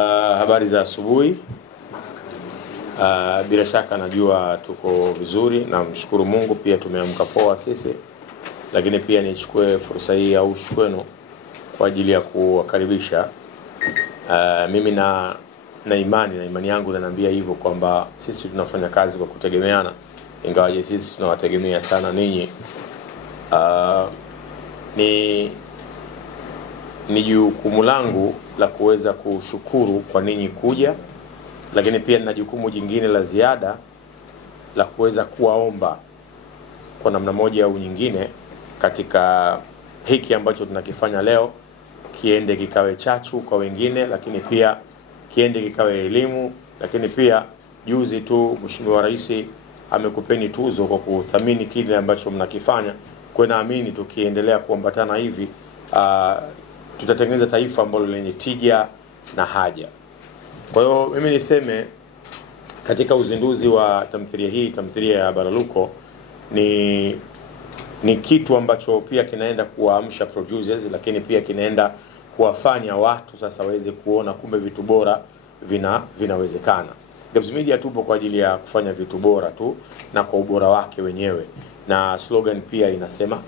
Habari za asubuhi. Bila shaka najua tuko vizuri na mshukuru Mungu, pia tumeamka poa sisi. Lakini pia nichukue fursa hii au shukrani kwa ajili ya kuwakaribisha. Mimi na imani yangu inaniambia hivyo kwamba sisi tunafanya kazi kwa kutegemeana, ingawaje sisi tunawategemea sana ninyi. Ni jukumu langu la kuweza kushukuru kwa ninyi kuja, lakini pia nina jukumu jingine la ziada la kuweza kuwaomba kwa namna moja au nyingine katika hiki ambacho tunakifanya leo kiende kikawe chachu kwa wengine, lakini pia kiende kikawe elimu. Lakini pia juzi tu Mheshimiwa Rais amekupeni tuzo kwa kuthamini kile ambacho mnakifanya. Kwa naamini tukiendelea kuambatana hivi tutatengeneza taifa ambalo lenye tija na haja. Kwa hiyo mimi niseme katika uzinduzi wa tamthilia hii, tamthilia ya Baraluko, ni kitu ambacho pia kinaenda kuwaamsha producers, lakini pia kinaenda kuwafanya watu sasa waweze kuona kumbe vitu bora vinawezekana. Gabs Media tupo kwa ajili ya kufanya vitu bora tu na kwa ubora wake wenyewe, na slogan pia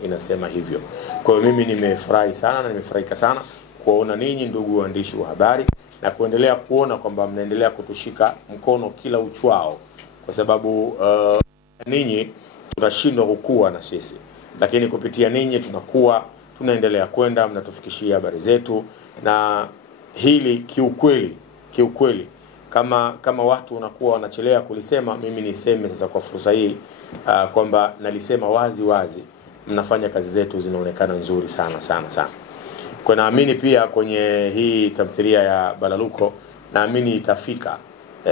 inasema hivyo. Kwa hiyo mimi nimefurahi sana na nimefurahika sana kuona ninyi ndugu waandishi wa habari na kuendelea kuona kwamba mnaendelea kutushika mkono kila uchwao, kwa sababu ninyi tunashindwa kukua na sisi, lakini kupitia ninyi tunakuwa, tunaendelea kwenda, mnatufikishia habari zetu. Na hili kiukweli kama watu wanakuwa wanachelea kulisema, mimi niseme sasa kwa fursa hii kwamba nalisema wazi, mnafanya kazi zetu zinaonekana nzuri sana. Kwa naamini pia kwenye hii tamthilia ya Baraluko, naamini itafika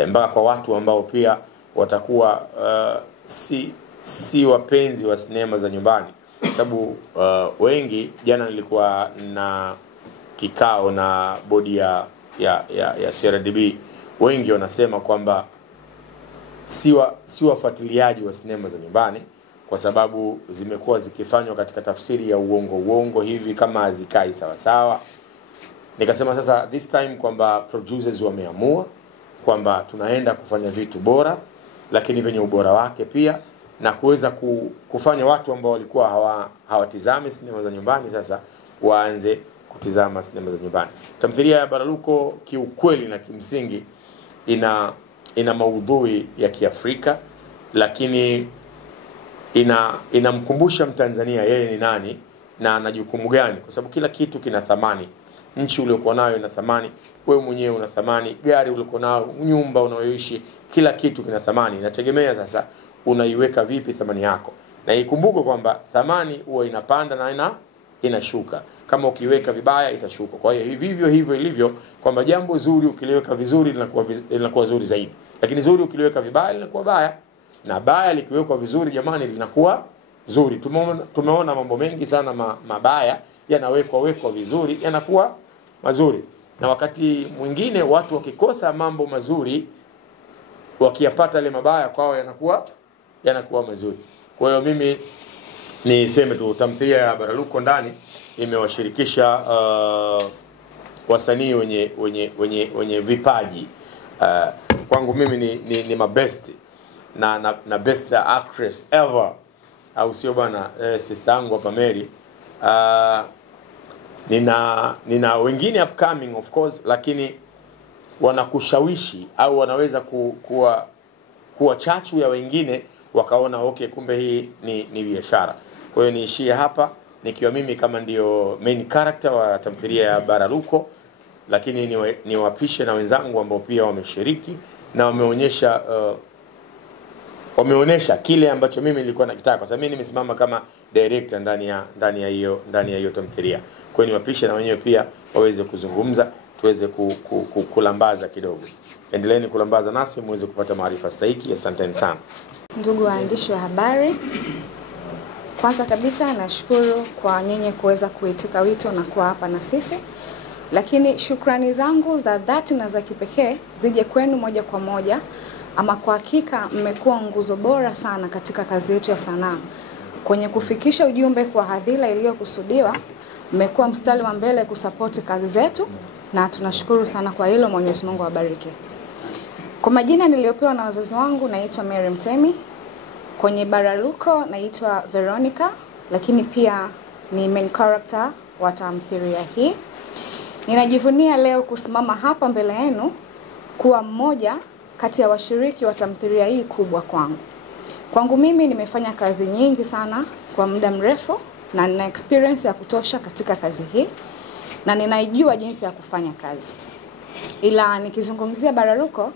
mpaka kwa watu ambao pia watakuwa si wapenzi wa sinema za nyumbani, sababu wengi, jana nilikuwa na kikao na bodi ya CRDB, wengi wanasema kwamba si wafuatiliaji wa sinema za nyumbani, kwa sababu zimekuwa zikifanywa katika tafsiri ya uongo hivi kama hazikai sawa. Nikasema sasa this time kwamba producers wameamua kwamba tunaenda kufanya vitu bora, lakini venye ubora wake pia, na kuweza kufanya watu ambao walikuwa hawatizami sinema za nyumbani sasa waanze kutizama sinema za nyumbani. Tamthilia ya Baraluko kiukweli na kimsingi ina maudhui ya Kiafrika, lakini inamkumbusha Mtanzania yeye ni nani na ana jukumu gani, kwa sababu kila kitu kina thamani. Nchi uliokuwa nayo ina thamani, wewe mwenyewe una thamani, gari uliokuwa nayo, nyumba unayoishi, kila kitu kina thamani. Inategemea sasa unaiweka vipi thamani yako, na ikumbuke kwamba thamani huwa inapanda na inashuka. Kama ukiweka vibaya itashuka. Kwa hiyo hivyo ilivyo kwamba jambo zuri ukiliweka vizuri linakuwa zuri zaidi, lakini zuri ukiliweka vibaya linakuwa baya, na baya likiwekwa vizuri jamani linakuwa zuri. Tumeona mambo mengi sana mabaya yanawekwa vizuri yanakuwa mazuri, na wakati mwingine watu wakikosa mambo mazuri wakiyapata ile mabaya kwao yanakuwa mazuri. Kwa hiyo mimi niseme tu tamthilia ya Baraluko ndani imewashirikisha wasanii wenye vipaji. Kwangu mimi ni mabest na best actress ever, au sio bwana? Sister yangu hapa Mary. Nina wengine upcoming of course, lakini wanakushawishi au wanaweza kuwa chachu ya wengine, wakaona okay, kumbe hii ni biashara. Kwa hiyo niishie hapa nikiwa mimi kama ndio main character wa tamthilia ya Baraluko, lakini niwapishe na wenzangu ambao pia wameshiriki na wameonyesha kile ambacho mimi nilikuwa nakitaka, kwa sababu mimi nimesimama kama director ndani ya hiyo tamthilia. Kwa hiyo niwapishe na wenyewe pia waweze kuzungumza, tuweze kulambaza kidogo. Endeleeni kulambaza nasi muweze kupata maarifa stahiki. Asanteni sana ndugu waandishi wa habari. Kwanza kabisa nashukuru kwa nyinyi kuweza kuitika wito na kuwa hapa na sisi, lakini shukrani zangu za dhati na za kipekee zije kwenu moja kwa moja. Ama kwa hakika mmekuwa nguzo bora sana katika kazi yetu ya sanaa. Kwenye kufikisha ujumbe kwa hadhira iliyokusudiwa, mmekuwa mstari wa mbele kusapoti kazi zetu, na tunashukuru sana kwa hilo. Mwenyezi Mungu awabariki. Kwa majina niliyopewa na wazazi wangu, naitwa Mary Mtemi. Kwenye Baraluko naitwa Veronica, lakini pia ni main character wa tamthilia hii. Ninajivunia leo kusimama hapa mbele yenu kuwa mmoja kati ya washiriki wa tamthilia hii kubwa kwangu. Kwangu mimi nimefanya kazi nyingi sana kwa muda mrefu na nina experience ya kutosha katika kazi hii na ninaijua jinsi ya kufanya kazi. Ila nikizungumzia Baraluko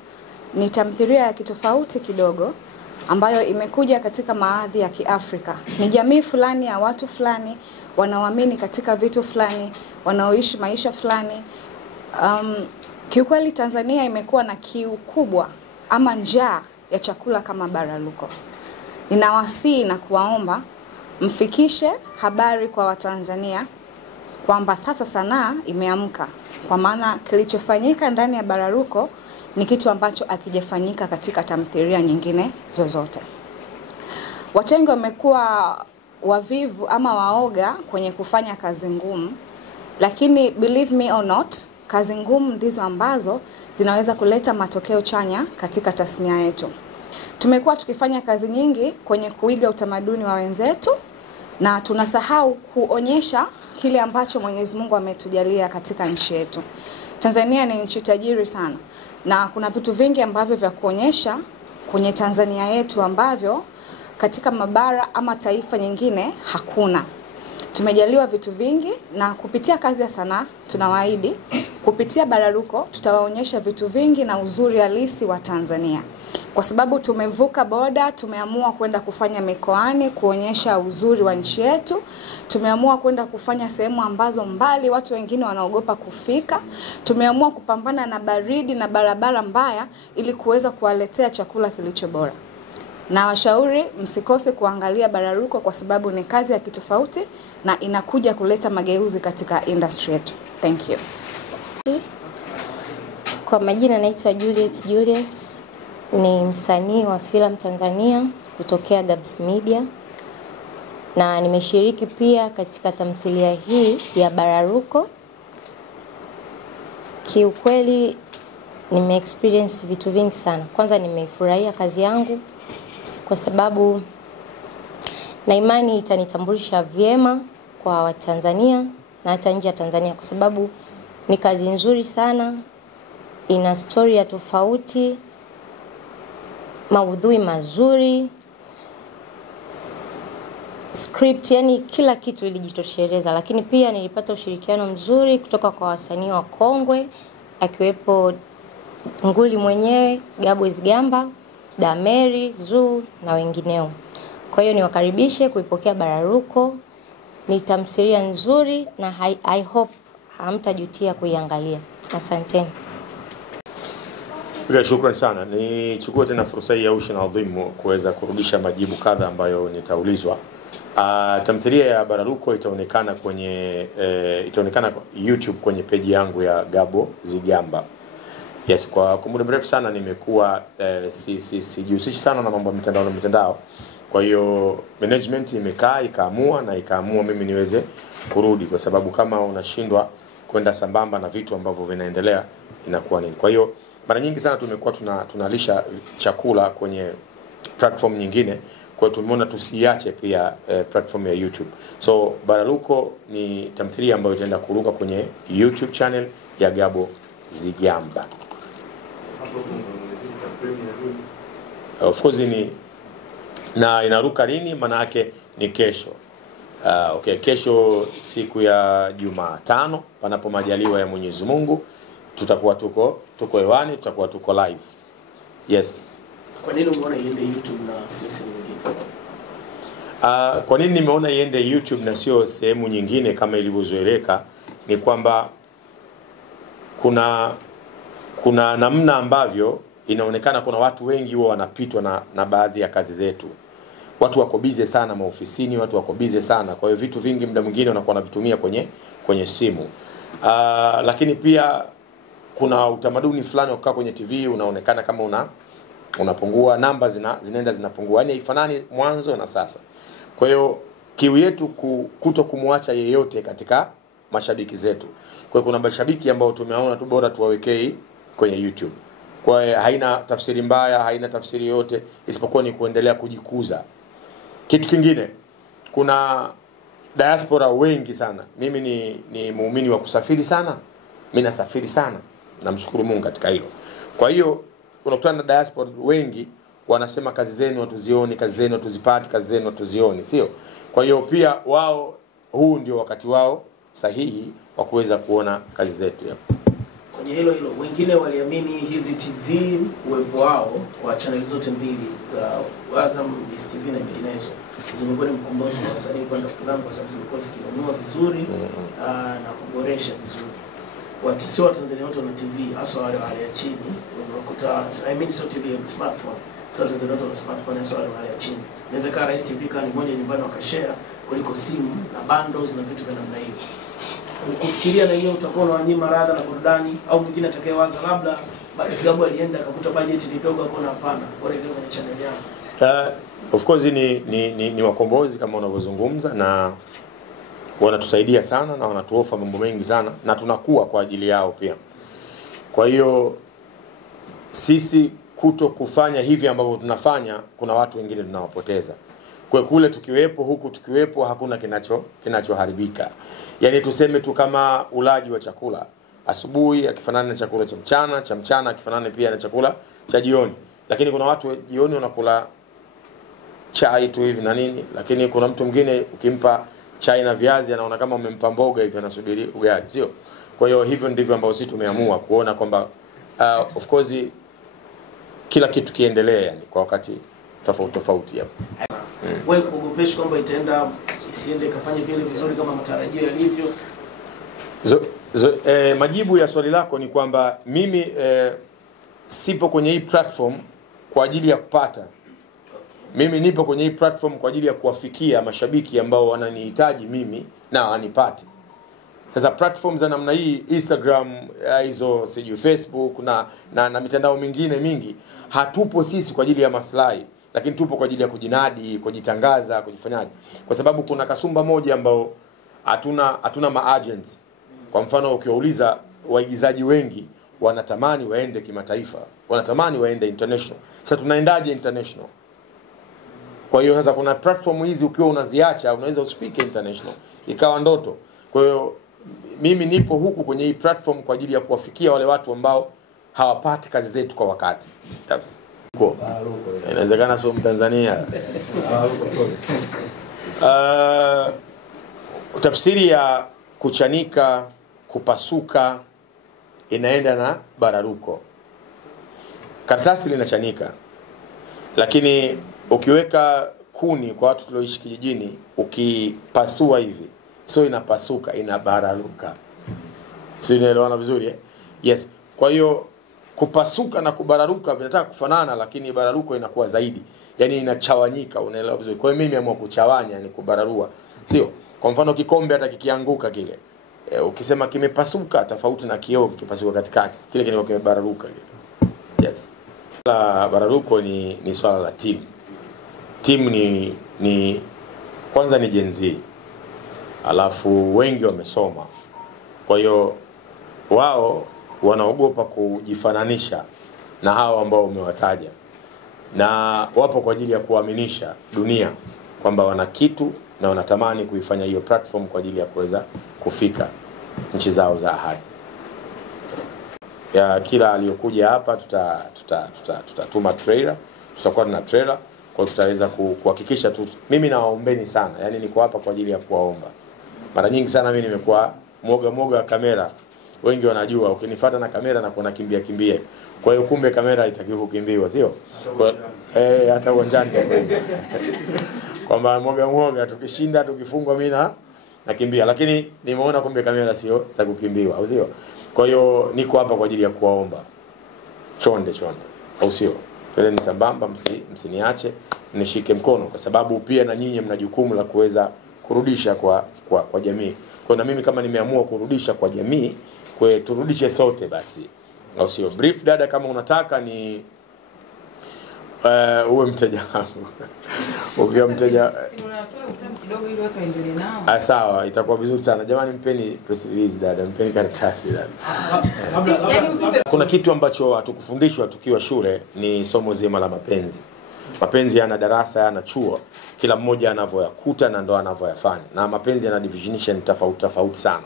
ni tamthilia ya kitofauti kidogo ambayo imekuja katika maadhi ya Kiafrika. Ni jamii fulani ya watu fulani wanaoamini katika vitu fulani, wanaoishi maisha fulani. Kiukweli Tanzania imekuwa na kiu kubwa ama njaa ya chakula kama Baraluko. Ninawasihi na kuwaomba mfikishe habari kwa Watanzania kwamba sasa sanaa imeamka, kwa maana kilichofanyika ndani ya Baraluko ni kitu ambacho hakijafanyika katika tamthilia nyingine zozote. Watu wengi wamekuwa wavivu ama waoga kwenye kufanya kazi ngumu, lakini believe me or not, kazi ngumu ndizo ambazo zinaweza kuleta matokeo chanya katika tasnia yetu. Tumekuwa tukifanya kazi nyingi kwenye kuiga utamaduni wa wenzetu na tunasahau kuonyesha kile ambacho Mwenyezi Mungu ametujalia katika nchi yetu. Tanzania ni nchi tajiri sana na kuna vitu vingi ambavyo vya kuonyesha kwenye Tanzania yetu ambavyo katika mabara ama taifa nyingine hakuna. Tumejaliwa vitu vingi na kupitia kazi ya sanaa tunawaahidi kupitia Baraluko tutawaonyesha vitu vingi na uzuri halisi wa Tanzania. Kwa sababu tumevuka boda, tumeamua kwenda kufanya mikoani kuonyesha uzuri wa nchi yetu. Tumeamua kwenda kufanya sehemu ambazo mbali watu wengine wanaogopa kufika. Tumeamua kupambana na baridi na barabara mbaya ili kuweza kuwaletea chakula kilicho bora. Na washauri msikose kuangalia Baraluko kwa sababu ni kazi ya kitofauti na inakuja kuleta mageuzi katika industry yetu. Thank you. Kwa majina naitwa Juliet Julius, ni msanii wa filamu Tanzania kutokea Gabs Media na nimeshiriki pia katika tamthilia hii ya Baraluko. Kiukweli experience vitu vingi sana. Kwanza nimefurahia kazi yangu kwa sababu na imani itanitambulisha vyema kwa Watanzania na hata nje ya Tanzania kwa sababu ni kazi nzuri sana, ina story ya tofauti, maudhui mazuri, script, yani kila kitu ilijitosheleza. Lakini pia nilipata ushirikiano mzuri kutoka kwa wasanii wa kongwe akiwepo nguli mwenyewe Gabo Zigamba, Dameri, Zuu na wengineo. Kwa hiyo niwakaribishe kuipokea Baraluko. Ni tamthilia nzuri na I hope hamtajutia kuiangalia. Asanteni. Shukrani sana. Nichukue tena fursa hii ya Ushina adhimu kuweza kurudisha majibu kadha ambayo nitaulizwa. Tamthilia ya Baraluko itaonekana kwenye YouTube kwenye page yangu ya Gabo Zigamba. Yes, kwa muda mrefu sana nimekuwa sijihusishi sana na mambo ya mitandao. Kwa hiyo management imekaa ikaamua mimi niweze kurudi kwa sababu kama unashindwa kwenda sambamba na vitu ambavyo vinaendelea inakuwa nini. Kwa hiyo mara nyingi sana tumekuwa tunalisha chakula kwenye platform nyingine, kwa hiyo tumeona tusiache pia platform ya YouTube. So Baraluko ni tamthilia ambayo itaenda kuruka kwenye YouTube channel ya Gabo Zigamba. Of course na inaruka lini? Maana yake ni kesho. Okay, kesho siku ya Jumatano panapo majaliwa ya Mwenyezi Mungu tutakuwa tuko hewani, tutakuwa tuko live. Yes. Kwa nini umeona iende YouTube na sio sehemu nyingine? Kwa nini nimeona iende YouTube na sio sehemu nyingine kama ilivyozoeleka ni kwamba kuna namna ambavyo inaonekana kuna watu wengi huwa wanapitwa na baadhi ya kazi zetu. Watu wako busy sana maofisini, watu wako busy sana. Kwa hiyo vitu vingi muda mwingine wanakuwa wanavitumia kwenye simu. Lakini pia kuna utamaduni fulani wa kukaa kwenye TV unaonekana kama unapungua, namba zinaenda zinapungua. Yaani haifanani mwanzo na sasa. Kwa hiyo kiu yetu kuto kumwacha yeyote katika mashabiki zetu. Kwa hiyo kuna mashabiki ambao tumeona tu bora tuwawekee kwenye YouTube. Kwa hiyo haina tafsiri mbaya, haina tafsiri yote, isipokuwa ni kuendelea kujikuza. Kitu kingine, kuna diaspora wengi sana. Mimi ni muumini wa kusafiri sana. Mimi nasafiri sana. Namshukuru Mungu katika hilo. Kwa hiyo unakutana na diaspora wengi wanasema kazi zenu hatuzioni, kazi zenu hatuzipati, kazi zenu hatuzioni, sio? Kwa hiyo pia wao, huu ndio wakati wao sahihi wa kuweza kuona kazi zetu hapo. Kwenye hilo wengine waliamini hizi TV uwepo wao kwa channel zote mbili za Azam, DStv na nyinginezo zimekuwa ni mkombozi wa wasanii kwenda filamu kwa sababu zimekuwa zikinunua vizuri na kuboresha vizuri. Sio Watanzania wote wana TV, hasa wale ya chini. Unakuta sio TV ya smartphone. Sio Watanzania wote wana smartphone, hasa wale ya chini. Inaweza kaa Rais TV kama ni moja nyumbani wakashare kuliko simu na bundles na vitu vya namna hiyo. Kufikiria na hiyo utakuwa unawanyima radha na burudani, au mwingine atakayewaza labda Gabu alienda akakuta budget ni dogo akaona hapana, bora ile kwenye channel yao. Of course ni wakombozi kama unavyozungumza, na wanatusaidia sana na wanatuofa mambo mengi sana, na tunakuwa kwa ajili yao pia. Kwa hiyo sisi kuto kufanya hivi ambavyo tunafanya, kuna watu wengine tunawapoteza. Kwa kule tukiwepo, huku tukiwepo, hakuna kinachoharibika. Yaani tuseme tu kama ulaji wa chakula asubuhi akifanana na chakula cha mchana akifanana pia na chakula cha jioni. Lakini kuna watu jioni wanakula chai tu hivi na nini, lakini kuna mtu mwingine ukimpa chai na viazi anaona kama umempa mboga hivi, anasubiri ugali, sio? Kwa hiyo hivyo ndivyo ambao sisi tumeamua kuona kwamba of course kila kitu kiendelee, yani kwa wakati tofauti hapo. Wewe kuogopesha kwamba itaenda isiende kafanye vile vizuri kama matarajio yalivyo? Majibu ya swali lako ni kwamba mimi sipo kwenye hii platform kwa ajili ya kupata. Mimi nipo kwenye hii platform kwa ajili ya kuwafikia mashabiki ambao wananihitaji mimi na wanipati. Sasa platforms za namna hii, Instagram, hizo siju Facebook na mitandao mingine mingi, hatupo sisi kwa ajili ya maslahi, lakini tupo kwa ajili ya kujinadi, kujitangaza, kujifanyaje. Kwa sababu kuna kasumba moja ambao hatuna ma-agents. Kwa mfano ukiwauliza waigizaji wengi wanatamani waende kimataifa, wanatamani waende international. Sasa tunaendaje international? Kwa hiyo sasa kuna platform hizi ukiwa unaziacha unaweza usifike international, ikawa ndoto. Kwa hiyo mimi nipo huku kwenye hii platform kwa ajili ya kuwafikia wale watu ambao hawapati kazi zetu kwa wakati. Yes. Inawezekana sio Mtanzania. Tafsiri ya kuchanika, kupasuka inaenda na bararuko. Karatasi linachanika, lakini ukiweka kuni kwa watu tulioishi kijijini, ukipasua hivi sio inapasuka, inabararuka. Sio, unaelewana vizuri eh? Yes. Kwa hiyo kupasuka na kubararuka vinataka kufanana, lakini bararuko inakuwa zaidi. Yaani inachawanyika, unaelewa vizuri. Kwa hiyo mimi nimeamua kuchawanya, ni kubararua. Sio? Kwa mfano kikombe hata kikianguka kile, ukisema kimepasuka tofauti na kioo kikipasuka katikati, kile kinakuwa kimebararuka kile. Yes. La bararuko ni swala la team. Team ni kwanza ni Gen Z. Alafu wengi wamesoma. Kwa hiyo wao wanaogopa kujifananisha na hao ambao umewataja, na wapo kwa ajili ya kuaminisha dunia kwamba wana kitu na wanatamani kuifanya hiyo platform kwa ajili ya kuweza kufika nchi zao za ahadi. Ya kila aliyokuja hapa tutatuma trailer, tutakuwa na trailer, kwa tutaweza kuhakikisha tu. Mimi nawaombeni sana, yani niko hapa kwa ajili ya kuwaomba. Mara nyingi sana mimi nimekuwa mwoga kamera. Wengi wanajua ukinifuata na kamera na kuona kimbia. Kwa hiyo kumbe kamera haitakiwi kukimbiwa, sio? Hata uwanjani kwamba mwoga tukishinda tukifungwa mimi nakimbia, lakini nimeona kumbe kamera sio za kukimbiwa, au sio? Kwa hiyo niko hapa kwa ajili ya kuwaomba. Chonde, au sio? Twendeni sambamba, msiniache, nishike mkono, kwa sababu pia na nyinyi mna jukumu la kuweza kurudisha kwa jamii. Kwa na mimi kama nimeamua kurudisha kwa jamii, kwa turudishe sote basi. Au sio? Brief dada, kama unataka ni Uwe mteja wangu. Ukiwa mteja kidogo ili watu waendelee nao. Sawa, itakuwa vizuri sana. Jamani, mpeni press release dada, mpeni karatasi dada. Kuna kitu ambacho hatukufundishwa tukiwa shule, ni somo zima la mapenzi. Mapenzi yana darasa, yana chuo, kila mmoja anavyoyakuta na ndo anavyoyafanya. Na mapenzi yana definition tofauti sana.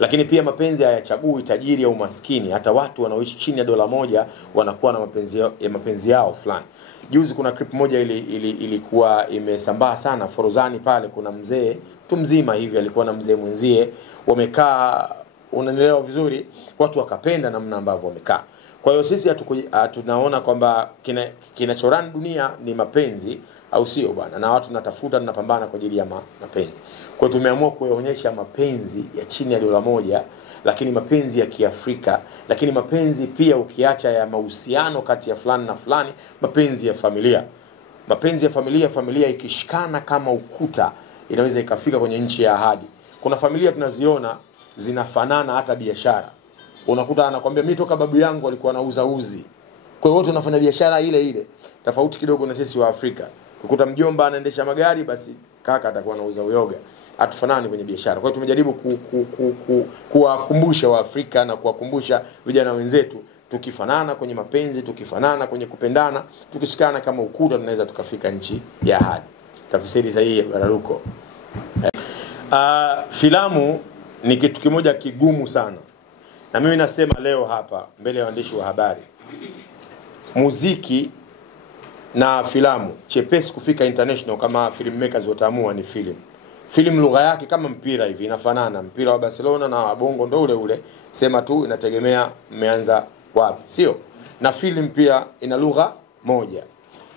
Lakini pia mapenzi hayachagui tajiri au maskini, hata watu wanaoishi chini ya $1 wanakuwa na mapenzi yao fulani. Juzi kuna clip moja ilikuwa imesambaa sana Forozani pale, kuna mzee mtu mzima hivi alikuwa na mzee mwenzie, wamekaa, unanielewa vizuri, watu wakapenda namna ambavyo wamekaa. Kwa hiyo sisi tunaona kwamba kinachorani dunia ni mapenzi, au sio bwana? Na watu tunatafuta, tunapambana kwa ajili ya mapenzi. Kwa hiyo tumeamua kuonyesha mapenzi ya chini ya $1, lakini mapenzi ya Kiafrika, lakini mapenzi pia ukiacha ya mahusiano kati ya fulani na fulani, mapenzi ya familia. Mapenzi ya familia ikishikana kama ukuta, inaweza ikafika kwenye nchi ya ahadi. Kuna familia tunaziona zinafanana hata biashara. Unakuta anakuambia mimi toka babu yangu alikuwa anauza uzi. Kwa hiyo wote wanafanya biashara ile ile. Tofauti kidogo na sisi wa Afrika. Ukikuta mjomba anaendesha magari, basi kaka atakuwa anauza uyoga. Hatufanani kwenye biashara. Kwa hiyo tumejaribu kuwakumbusha wa Afrika na kuwakumbusha vijana wenzetu, tukifanana kwenye mapenzi, tukifanana kwenye kupendana, tukishikana kama ukuta, tunaweza tukafika nchi ya ahadi. Tafsiri sahihi ya Bararuko. Filamu ni kitu kimoja kigumu sana. Na mimi nasema leo hapa mbele ya waandishi wa habari, muziki na filamu chepesi kufika international kama filmmakers wataamua ni film. Film lugha yake kama mpira hivi, inafanana. Mpira wa Barcelona na wa Bongo ndo ule ule, sema tu inategemea mmeanza wapi, sio? Na film pia ina lugha moja.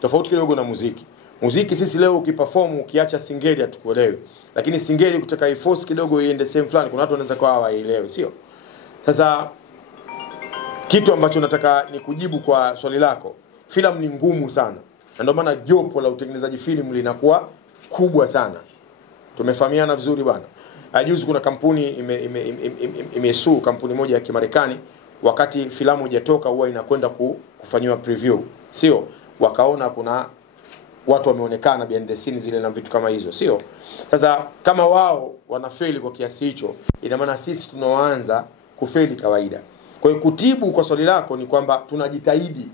Tofauti kidogo na muziki. Muziki sisi leo ukiperform, ukiacha singeli hatukuelewi. Lakini singeli kutaka iforce kidogo iende sehemu fulani, kuna watu wanaweza kwa hawaelewi, sio? Sasa kitu ambacho nataka ni kujibu kwa swali lako, filamu ni ngumu sana. Na ndio maana jopo la utengenezaji filamu linakuwa kubwa sana. Tumefahamiana vizuri bwana. Juzi kuna kampuni imesuu kampuni moja ya Kimarekani, wakati filamu haijatoka huwa inakwenda kufanywa preview, sio? Wakaona kuna watu wameonekana behind the scenes zile na vitu kama hizo, sio? Sasa kama wao wanafeli kwa kiasi hicho, ina maana sisi tunaoanza kufeli kawaida. Kwa hiyo kutibu kwa swali lako ni kwamba tunajitahidi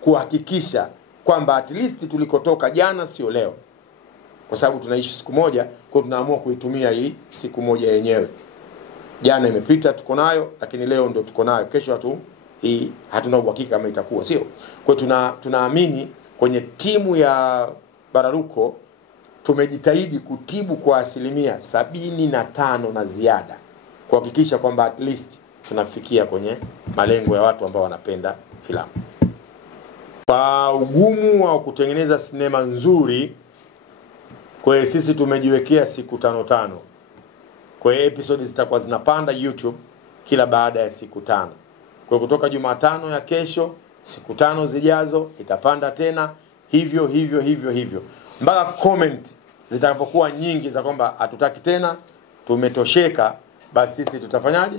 kuhakikisha kwamba at least tulikotoka jana sio leo. Kwa sababu tunaishi siku moja, kwa tunaamua kuitumia hii siku moja yenyewe. Jana imepita tuko nayo, lakini leo ndo tuko nayo. Kesho hatuna uhakika kama itakuwa, sio? Kwa hiyo tunaamini kwenye timu ya Bararuko tumejitahidi kutibu kwa 75% na ziada, kuhakikisha kwamba at least tunafikia kwenye malengo ya watu ambao wanapenda filamu. Kwa ugumu wa kutengeneza sinema nzuri, kwa hiyo sisi tumejiwekea siku 5. Kwa hiyo episode zitakuwa zinapanda YouTube kila baada ya siku 5. Kwa hiyo kutoka Jumatano ya kesho, siku 5 zijazo itapanda tena hivyo. Mpaka comment zitakapokuwa nyingi za kwamba hatutaki tena, tumetosheka, basi sisi tutafanyaje?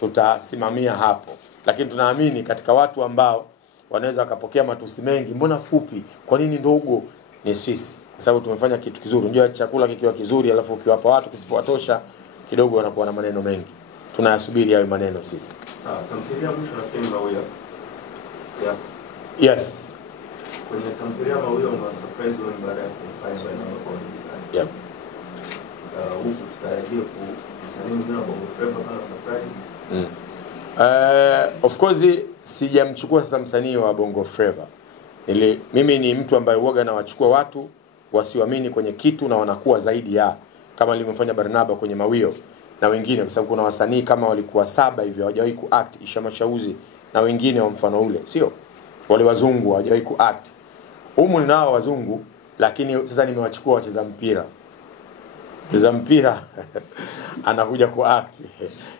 Tutasimamia hapo. Lakini tunaamini katika watu ambao wanaweza wakapokea matusi mengi, mbona fupi, kwa nini ndogo, ni sisi. Kwa sababu tumefanya kitu kizuri. Unajua chakula kikiwa kizuri alafu ukiwapa watu kisipowatosha kidogo wanakuwa na maneno mengi. Tunayasubiri hayo maneno sisi. Sawa, tamthilia mwisho na film Mawio. Yes. Kwenye tamthilia Mawio una surprise wewe baada ya kufanya bwana wako design. Yep. Huku tutarajia kusanii mwingine wa Bongo Flava kama surprise. Of course sijamchukua sasa msanii wa Bongo Flava. Mimi ni mtu ambaye huaga na wachukua watu wasioamini kwenye kitu na wanakuwa zaidi ya, kama nilivyofanya Barnaba kwenye Mawio na wengine, kwa sababu kuna wasanii kama walikuwa 7 hivyo hawajawahi kuact, Isha Mashauzi na wengine wa mfano ule, sio? Wale wazungu hawajawahi kuact. Humu ninao wazungu, lakini sasa nimewachukua wacheza mpira. Mcheza mpira anakuja kuact.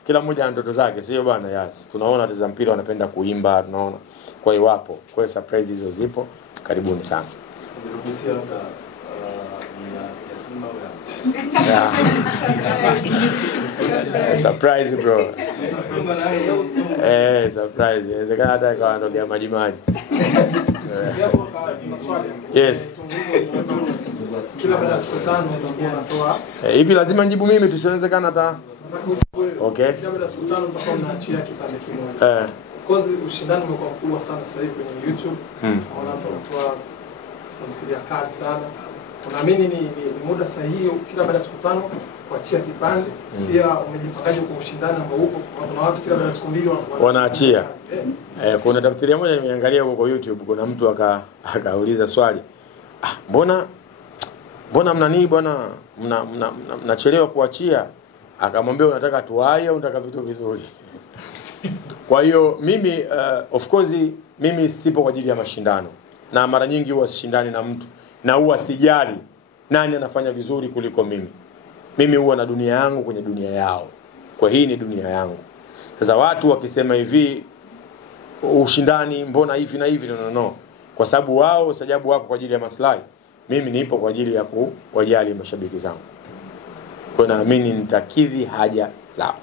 Kila mmoja ana ndoto zake, sio bwana? Yes. Tunaona wacheza mpira wanapenda kuimba, tunaona. Kwa hiyo wapo. Kwa hiyo surprise hizo zipo. Karibuni sana. Ndio labda ya Surprise bro. Surprise. Inawezekana hata kwa anatokea maji. Yes. Kila baada ya siku 5 ndio unatoa. Hivi lazima nijibu mimi tusiwezekana hata. Okay. Kila baada ya siku 5 utakuwa unaachia kipande kimoja. Because ushindani umekuwa mkubwa sana sasa hivi kwenye YouTube. Naona watu wanatoa tamthilia kali sana. Unaamini ni muda sahihi kila baada ya siku 5 kuachia kipande? Pia umejipangaje kwa ushindani ambao uko? Kuna watu kila baada ya siku 2 wanaachia. Kuna tamthilia moja nimeangalia huko YouTube, kuna mtu akauliza swali. Mbona mnanii bwana mnachelewa kuachia? Akamwambia unataka tuwahi au unataka vitu vizuri? Kwa hiyo mimi of course mimi sipo kwa ajili ya mashindano. Na mara nyingi huwa sishindani na mtu na huwa sijali nani anafanya vizuri kuliko mimi. Mimi huwa na dunia yangu kwenye dunia yao. Kwa hii ni dunia yangu. Sasa watu wakisema hivi ushindani mbona hivi na hivi, no. Kwa sababu wao sababu wako kwa ajili ya maslahi. Mimi nipo kwa ajili ya kuwajali mashabiki zangu. Kwa naamini nitakidhi haja zao.